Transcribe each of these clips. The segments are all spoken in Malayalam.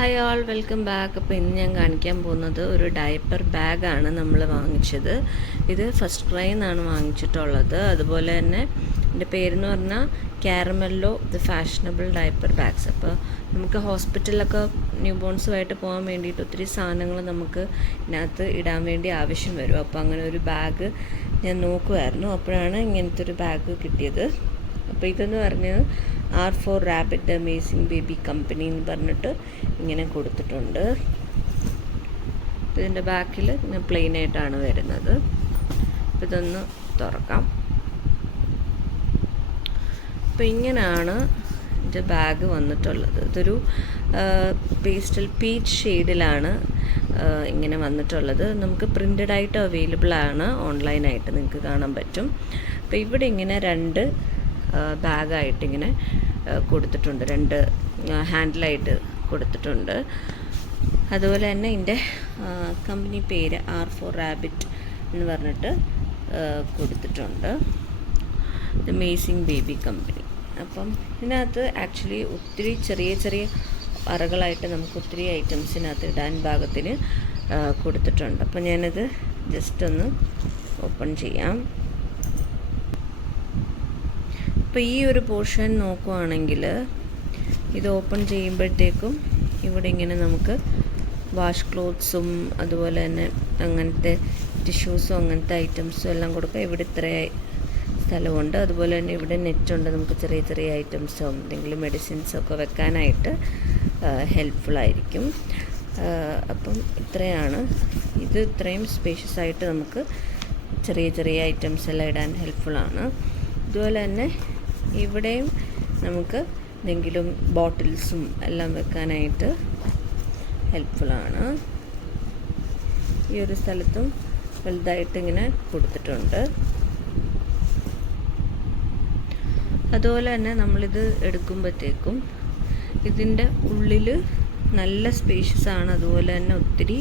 Hi all, welcome back. അപ്പോൾ ഇന്ന് ഞാൻ കാണിക്കാൻ പോകുന്നത് ഒരു ഡയപ്പർ ബാഗാണ് നമ്മൾ വാങ്ങിച്ചത്. ഇത് ഫസ്റ്റ് ക്രൈ എന്നാണ് വാങ്ങിച്ചിട്ടുള്ളത്. അതുപോലെ തന്നെ എൻ്റെ പേരെന്ന് പറഞ്ഞാൽ കാരമല്ലോ ദ ഫാഷനബിൾ ഡയപ്പർ ബാഗ്സ്. അപ്പോൾ നമുക്ക് ഹോസ്പിറ്റലിലൊക്കെ ന്യൂ ബോൺസുമായിട്ട് പോകാൻ വേണ്ടിയിട്ട് ഒത്തിരി സാധനങ്ങൾ നമുക്ക് ഇതിനകത്ത് ഇടാൻ വേണ്ടി ആവശ്യം വരും. അപ്പോൾ അങ്ങനെ ഒരു ബാഗ് ഞാൻ നോക്കുമായിരുന്നു. അപ്പോഴാണ് ഇങ്ങനത്തെ ഒരു ബാഗ് കിട്ടിയത്. അപ്പോൾ ഇതെന്ന് പറഞ്ഞത് R for rabbit amazing baby company എന്ന് പറഞ്ഞിട്ട് ഇങ്ങനെ കൊടുത്തിട്ടുണ്ട്. ഇതിൻ്റെ ബാക്കിൽ ഇങ്ങനെ പ്ലെയിൻ ആയിട്ടാണ് വരുന്നത്. അപ്പോൾ ഇതൊന്ന് തുറക്കാം. അപ്പോൾ ഇങ്ങനെയാണ് ഇതിൻ്റെ ബാഗ് വന്നിട്ടുള്ളത്. ഇതൊരു പേസ്റ്റൽ പീച്ച് ഷെയ്ഡിലാണ് ഇങ്ങനെ വന്നിട്ടുള്ളത്. നമുക്ക് പ്രിൻ്റഡ് ആയിട്ട് അവൈലബിൾ ആണ്, ഓൺലൈനായിട്ട് നിങ്ങൾക്ക് കാണാൻ പറ്റും. അപ്പോൾ ഇവിടെ ഇങ്ങനെ രണ്ട് ബാഗായിട്ട് ഇങ്ങനെ കൊടുത്തിട്ടുണ്ട്, രണ്ട് ഹാൻഡിലായിട്ട് കൊടുത്തിട്ടുണ്ട്. അതുപോലെ തന്നെ ഇതിൻ്റെ കമ്പനി പേര് ആർ ഫോർ റാബിറ്റ് എന്ന് പറഞ്ഞിട്ട് കൊടുത്തിട്ടുണ്ട്, അമേസിങ് ബേബി കമ്പനി. അപ്പം ഇതിനകത്ത് ആക്ച്വലി ഒത്തിരി ചെറിയ ചെറിയ അറകളായിട്ട് നമുക്ക് ഒത്തിരി ഐറ്റംസിനകത്ത് ഇടാൻ ഭാഗത്തിന് കൊടുത്തിട്ടുണ്ട്. അപ്പം ഞാനത് ജസ്റ്റ് ഒന്ന് ഓപ്പൺ ചെയ്യാം. അപ്പോൾ ഈ ഒരു പോർഷൻ നോക്കുവാണെങ്കിൽ ഇത് ഓപ്പൺ ചെയ്യുമ്പോഴത്തേക്കും ഇവിടെ ഇങ്ങനെ നമുക്ക് വാഷ് ക്ലോത്ത്സും അതുപോലെ തന്നെ അങ്ങനത്തെ ടിഷ്യൂസും അങ്ങനത്തെ ഐറ്റംസും എല്ലാം കൊടുക്കാം. ഇവിടെ ഇത്രയും സ്ഥലമുണ്ട്. അതുപോലെ തന്നെ ഇവിടെ നെറ്റുണ്ട്, നമുക്ക് ചെറിയ ചെറിയ ഐറ്റംസോ എന്തെങ്കിലും മെഡിസിൻസൊക്കെ വെക്കാനായിട്ട് ഹെൽപ്ഫുള്ളായിരിക്കും. അപ്പം ഇത്രയാണ് ഇത്. ഇത്രയും സ്പേഷ്യസ് ആയിട്ട് നമുക്ക് ചെറിയ ചെറിയ ഐറ്റംസ് എല്ലാം ഇടാൻ ഹെൽപ്ഫുള്ളാണ്. അതുപോലെ തന്നെ ഇവിടെയും നമുക്ക് എന്തെങ്കിലും ബോട്ടിൽസും എല്ലാം വെക്കാനായിട്ട് ഹെൽപ്ഫുള്ളാണ്. ഈ ഒരു സ്ഥലത്തും വലുതായിട്ട് ഇങ്ങനെ കൊടുത്തിട്ടുണ്ട്. അതുപോലെ തന്നെ നമ്മളിത് എടുക്കുമ്പോഴത്തേക്കും ഇതിൻ്റെ ഉള്ളിൽ നല്ല സ്പേഷ്യസ് ആണ്. അതുപോലെ തന്നെ ഒത്തിരി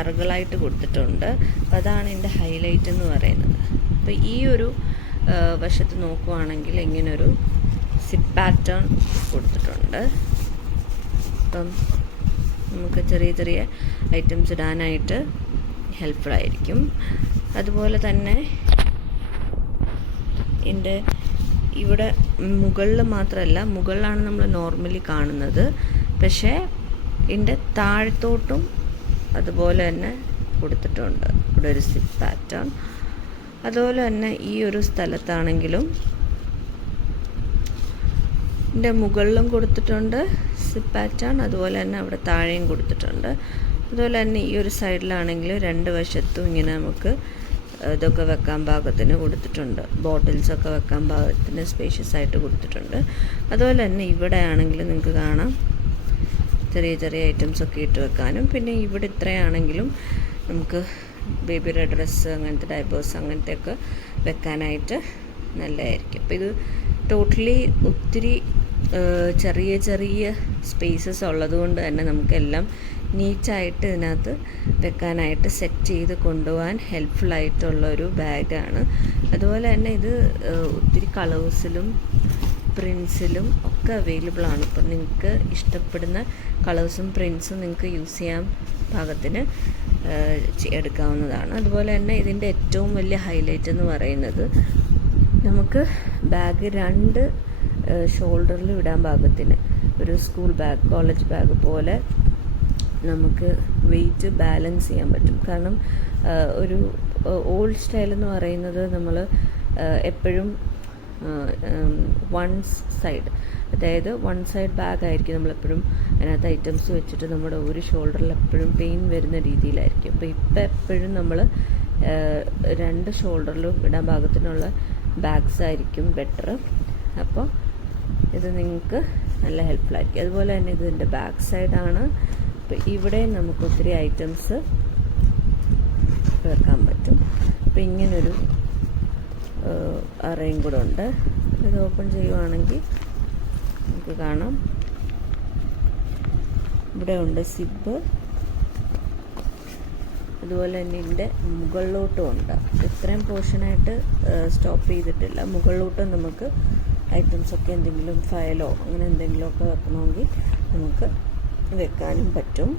അറകളായിട്ട് കൊടുത്തിട്ടുണ്ട്. അപ്പോൾ അതാണ് ഇതിൻ്റെ ഹൈലൈറ്റ് എന്ന് പറയുന്നത്. അപ്പോൾ ഈ ഒരു വശത്ത് നോക്കുവാണെങ്കിൽ ഇങ്ങനൊരു സിപ്പ് പാറ്റേൺ കൊടുത്തിട്ടുണ്ട്. അപ്പം നമുക്ക് ചെറിയ ചെറിയ ഐറ്റംസ് ഇടാനായിട്ട് ഹെൽപ്ഫുള്ളായിരിക്കും. അതുപോലെ തന്നെ ഇതിൻ്റെ ഇവിടെ മുകളിൽ മാത്രമല്ല, മുകളിലാണ് നമ്മൾ നോർമലി കാണുന്നത്, പക്ഷേ ഇതിൻ്റെ താഴത്തോട്ടും അതുപോലെ തന്നെ കൊടുത്തിട്ടുണ്ട്. ഇവിടെ ഒരു സിപ്പ് പാറ്റേൺ. അതുപോലെ തന്നെ ഈ ഒരു സ്ഥലത്താണെങ്കിലും ഇതിൻ്റെ മുകളിലും കൊടുത്തിട്ടുണ്ട് സിപ്പ് പാറ്റേൺ. അതുപോലെ തന്നെ അവിടെ താഴെയും കൊടുത്തിട്ടുണ്ട്. അതുപോലെ തന്നെ ഈ ഒരു സൈഡിലാണെങ്കിലും രണ്ട് വശത്തും ഇങ്ങനെ നമുക്ക് ഇതൊക്കെ വെക്കാൻ പാകത്തിന് കൊടുത്തിട്ടുണ്ട്. ബോട്ടിൽസൊക്കെ വെക്കാൻ പാകത്തിന് സ്പേഷ്യസ് ആയിട്ട് കൊടുത്തിട്ടുണ്ട്. അതുപോലെ തന്നെ ഇവിടെ ആണെങ്കിൽ നിങ്ങൾക്ക് കാണാം ചെറിയ ചെറിയ ഐറ്റംസൊക്കെ ഇട്ട് വെക്കാനും. പിന്നെ ഇവിടെ ഇത്രയാണെങ്കിലും നമുക്ക് ബേബിയുടെ ഡ്രസ്സ്, അങ്ങനത്തെ ഡൈപ്പേഴ്സ് അങ്ങനത്തെയൊക്കെ വെക്കാനായിട്ട് നല്ലതായിരിക്കും. അപ്പോൾ ഇത് ടോട്ടലി ഒത്തിരി ചെറിയ ചെറിയ സ്പേസസ് ഉള്ളതുകൊണ്ട് തന്നെ നമുക്കെല്ലാം നീറ്റായിട്ട് ഇതിനകത്ത് വെക്കാനായിട്ട് സെറ്റ് ചെയ്ത് കൊണ്ടുപോകാൻ ഹെൽപ്ഫുള്ളായിട്ടുള്ളൊരു ബാഗാണ്. അതുപോലെ തന്നെ ഇത് ഒത്തിരി കളേഴ്സിലും പ്രിൻസിലും ഒക്കെ അവൈലബിൾ ആണ്. അപ്പം നിങ്ങൾക്ക് ഇഷ്ടപ്പെടുന്ന കളേഴ്സും പ്രിൻസും നിങ്ങൾക്ക് യൂസ് ചെയ്യാൻ പാകത്തിന് എടുക്കാവുന്നതാണ്. അതുപോലെ തന്നെ ഇതിൻ്റെ ഏറ്റവും വലിയ ഹൈലൈറ്റ് എന്ന് പറയുന്നത് നമുക്ക് ബാഗ് രണ്ട് ഷോൾഡറിൽ ഇടാൻ പാകത്തിന് ഒരു സ്കൂൾ ബാഗ്, കോളേജ് ബാഗ് പോലെ നമുക്ക് വെയിറ്റ് ബാലൻസ് ചെയ്യാൻ പറ്റും. കാരണം ഒരു ഓൾഡ് സ്റ്റൈൽ എന്ന് പറയുന്നത് നമ്മൾ എപ്പോഴും വൺ സൈഡ്, അതായത് വൺ സൈഡ് ബാഗ് ആയിരിക്കും നമ്മളെപ്പോഴും അതിനകത്ത് ഐറ്റംസ് വെച്ചിട്ട് നമ്മുടെ ഒരു ഷോൾഡറിൽ എപ്പോഴും പെയിൻ വരുന്ന രീതിയിലായിരിക്കും. അപ്പോൾ ഇപ്പം എപ്പോഴും നമ്മൾ രണ്ട് ഷോൾഡറിലും ഇടാൻ പാകത്തിനുള്ള ബാഗ്സ് ആയിരിക്കും ബെറ്റർ. അപ്പോൾ ഇത് നിങ്ങൾക്ക് നല്ല ഹെൽപ്ഫുള്ളായിരിക്കും. അതുപോലെ തന്നെ ഇതിൻ്റെ ബാക്ക് സൈഡാണ്. അപ്പോൾ ഇവിടെ നമുക്ക് ഒത്തിരി ഐറ്റംസ് വെക്കാൻ പറ്റും. അപ്പോൾ ഇങ്ങനൊരു അറയും കൂടെ ഉണ്ട്. ഇത് ഓപ്പൺ ചെയ്യുവാണെങ്കിൽ നമുക്ക് കാണാം ഇവിടെ ഉണ്ട് സിബ്. അതുപോലെ തന്നെ ഇതിൻ്റെ മുകളിലോട്ടും ഉണ്ട്. ഇത്രയും പോർഷനായിട്ട് സ്റ്റോപ്പ് ചെയ്തിട്ടില്ല. മുകളിലോട്ടും നമുക്ക് ഐറ്റംസൊക്കെ എന്തെങ്കിലും ഫയലോ അങ്ങനെ എന്തെങ്കിലുമൊക്കെ വെക്കണമെങ്കിൽ നമുക്ക് വെക്കാനും പറ്റും.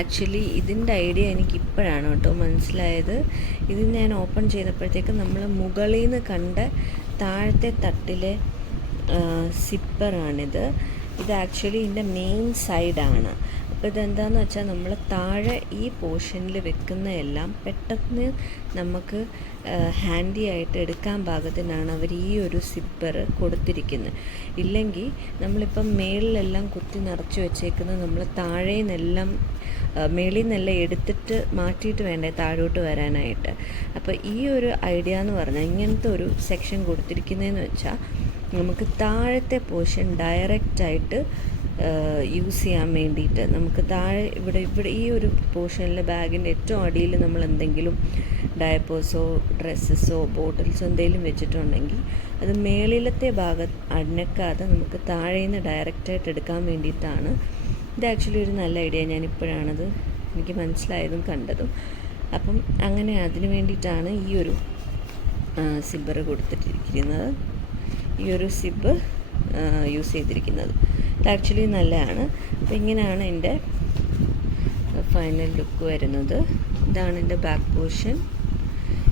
ആക്ച്വലി ഇതിൻ്റെ ഐഡിയ എനിക്കിപ്പോഴാണ് കേട്ടോ മനസ്സിലായത്. ഇത് ഞാൻ ഓപ്പൺ ചെയ്തപ്പോഴത്തേക്ക് നമ്മൾ മുകളിൽ നിന്ന് കണ്ട താഴത്തെ തട്ടിലെ സിപ്പറാണിത്. ഇത് ആക്ച്വലി ഇതിൻ്റെ മെയിൻ സൈഡാണ്. അപ്പോൾ ഇതെന്താണെന്ന് വെച്ചാൽ നമ്മൾ താഴെ ഈ പോർഷനിൽ വെക്കുന്ന എല്ലാം പെട്ടെന്ന് നമുക്ക് ഹാൻഡി ആയിട്ട് എടുക്കാൻ പാകത്തിനാണ് അവർ ഈ ഒരു സിപ്പർ കൊടുത്തിരിക്കുന്നത്. ഇല്ലെങ്കിൽ നമ്മളിപ്പം മേളിലെല്ലാം കുത്തി നിറച്ച് വെച്ചേക്കുന്നത് നമ്മൾ താഴെ നിന്നെല്ലാം മേളിൽ നിന്നെല്ലാം എടുത്തിട്ട് മാറ്റിയിട്ട് വേണ്ടേ താഴോട്ട് വരാനായിട്ട്. അപ്പോൾ ഈ ഒരു ഐഡിയ എന്ന് പറഞ്ഞാൽ ഇങ്ങനത്തെ ഒരു സെക്ഷൻ കൊടുത്തിരിക്കുന്നതെന്ന് വെച്ചാൽ നമുക്ക് താഴത്തെ പോർഷൻ ഡയറക്റ്റായിട്ട് യൂസ് ചെയ്യാൻ വേണ്ടിയിട്ട് നമുക്ക് താഴെ ഇവിടെ ഈ ഒരു പോർഷനിൽ ബാഗിൻ്റെ ഏറ്റവും അടിയിൽ നമ്മൾ എന്തെങ്കിലും ഡയപ്പേഴ്സോ ഡ്രസ്സസോ ബോട്ടിൽസോ എന്തെങ്കിലും വെച്ചിട്ടുണ്ടെങ്കിൽ അത് മേളിലത്തെ ഭാഗം അനക്കാതെ നമുക്ക് താഴെ നിന്ന് ഡയറക്റ്റായിട്ട് എടുക്കാൻ വേണ്ടിയിട്ടാണ്. ഇത് ആക്ച്വലി ഒരു നല്ല ഐഡിയ. ഞാനിപ്പോഴാണത് എനിക്ക് മനസ്സിലായതും കണ്ടതും. അപ്പം അങ്ങനെ അതിന് വേണ്ടിയിട്ടാണ് ഈ ഒരു സിബ്ബർ കൊടുത്തിട്ടിരിക്കുന്നത്, ഈ ഒരു സിബ് യൂസ് ചെയ്തിരിക്കുന്നത്. ഇത് ആക്ച്വലി നല്ലതാണ്. അപ്പോൾ ഇങ്ങനെയാണ് എൻ്റെ ഫൈനൽ ലുക്ക് വരുന്നത്. ഇതാണ് എൻ്റെ ബാക്ക് പോർഷൻ.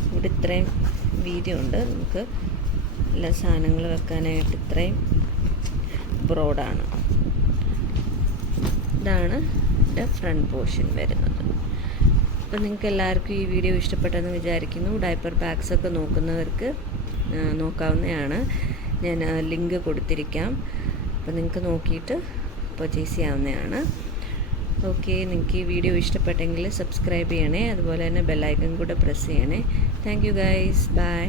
ഇവിടെ ഇത്രയും വീതി ഉണ്ട്, നമുക്ക് എല്ലാ സാധനങ്ങൾ വെക്കാനായിട്ട് ഇത്രയും ബ്രോഡാണ്. ഇതാണ് എൻ്റെ ഫ്രണ്ട് പോർഷൻ വരുന്നത്. അപ്പോൾ നിങ്ങൾക്ക് എല്ലാവർക്കും ഈ വീഡിയോ ഇഷ്ടപ്പെട്ടെന്ന് വിചാരിക്കുന്നു. ഡയപ്പർ ബാഗ്സൊക്കെ നോക്കുന്നവർക്ക് നോക്കാവുന്നതാണ്. ഞാൻ ലിങ്ക് കൊടുത്തിരിക്കാം. അപ്പോൾ നിങ്ങൾക്ക് നോക്കിയിട്ട് പർച്ചേസ് ചെയ്യാവുന്നതാണ്. ഓക്കെ, നിങ്ങൾക്ക് ഈ വീഡിയോ ഇഷ്ടപ്പെട്ടെങ്കിൽ സബ്സ്ക്രൈബ് ചെയ്യണേ, അതുപോലെ തന്നെ ബെല്ലൈക്കൺ കൂടെ പ്രസ് ചെയ്യണേ. Thank you guys, by.